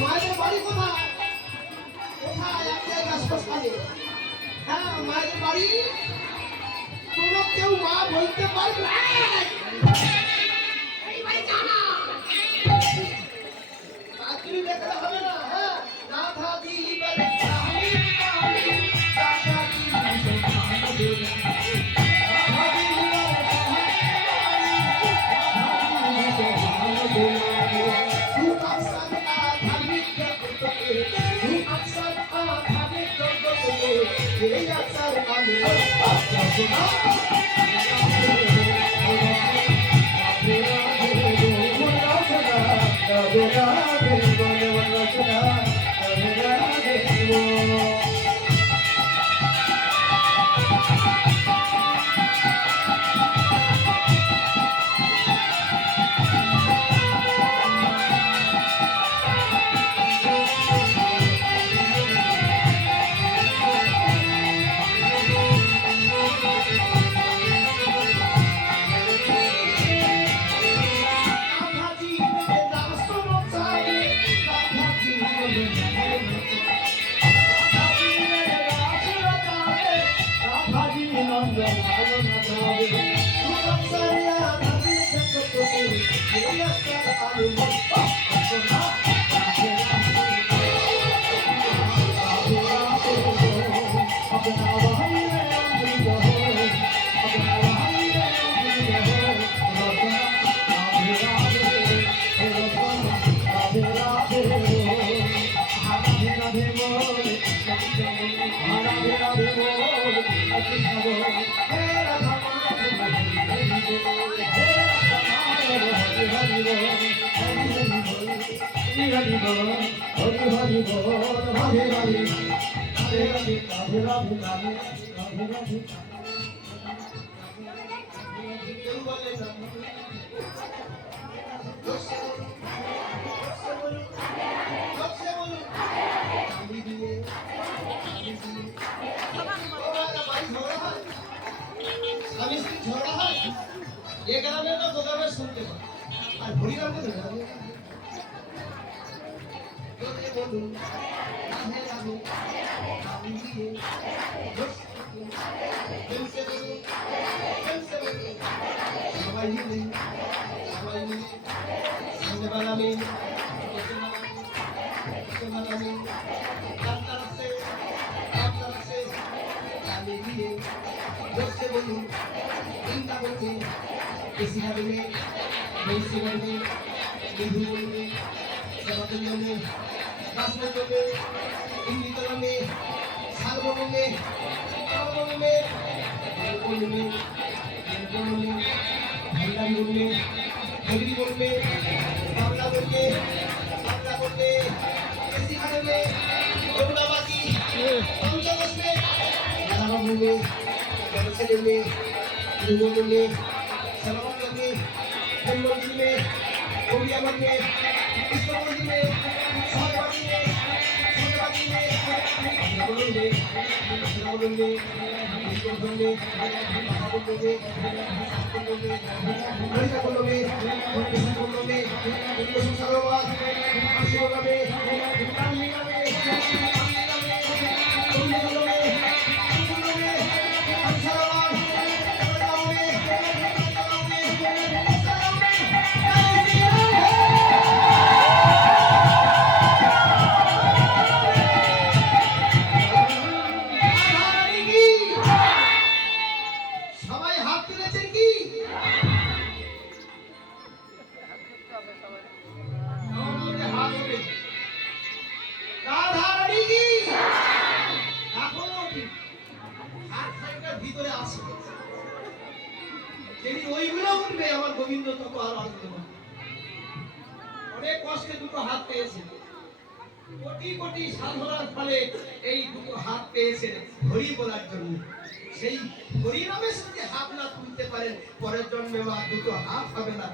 মায়ের বাড়ি কোথায়? কোথায়? এক জায়গায় শ্মশানে। হ্যাঁ, মায়ের বাড়ি। কোনো কেউ মা বলতে পারবে না। এই বাড়ি জানা রাত্রি দেখলে হবে না। হ্যাঁ, রাধা দিবেন স্বামী স্বামী, রাধা দিবেন স্বামী। স্বামী স্ত্রী ঝগড়া হয়, এ গ্রামে না দো গ্রামে শুনতে পাই, আর হরিরামকে ধরে রাখে বলুন রাধে রাধে আমি দিয়ে সবাই মিলে সন্ধে বানাবে আমি দিয়ে বসে বলুন চিন্তা করবে বেশি ভাববে বেশি বলবে বিধু বলবে সমাজের বলবে রাসমের বলবে ইঙ্গিত বলবে শাল বলবে বলবে বলবে বলবে ভান্ডারি বলবে হরি বলবে বাংলা বলবে বাংলা বলবে বেশি ভাববে করুণাবাদী পঞ্চা বসবে রাধা বলবে ছেলে মেয়ে যুবক মেয়ে সমাজ মেয়ে বেঙ্গলি মেয়ে ওড়িয়া মেয়ে কৃষ্ণবন্দী মেয়ে সহজবাদী মেয়ে সহজবাদী মেয়ে বলবে বলবে বলবে বলবে হরিতা বলবে কৃষ্ণ বলবে কৃষ্ণ সরোবর শিবগাবে রামলীলাবে ভিতরে আছে যেদিন ওইগুলো উঠবে আমার গোবিন্দ তত আর আসবে না। অনেক কষ্টে দুটো হাত পেয়েছে, কোটি কোটি সাধনার ফলে এই দুটো হাত পেয়েছে হরি বলার জন্য। সেই হরি নামে যদি হাত না তুলতে পারেন পরের জন্মে আর দুটো হাত হবে না।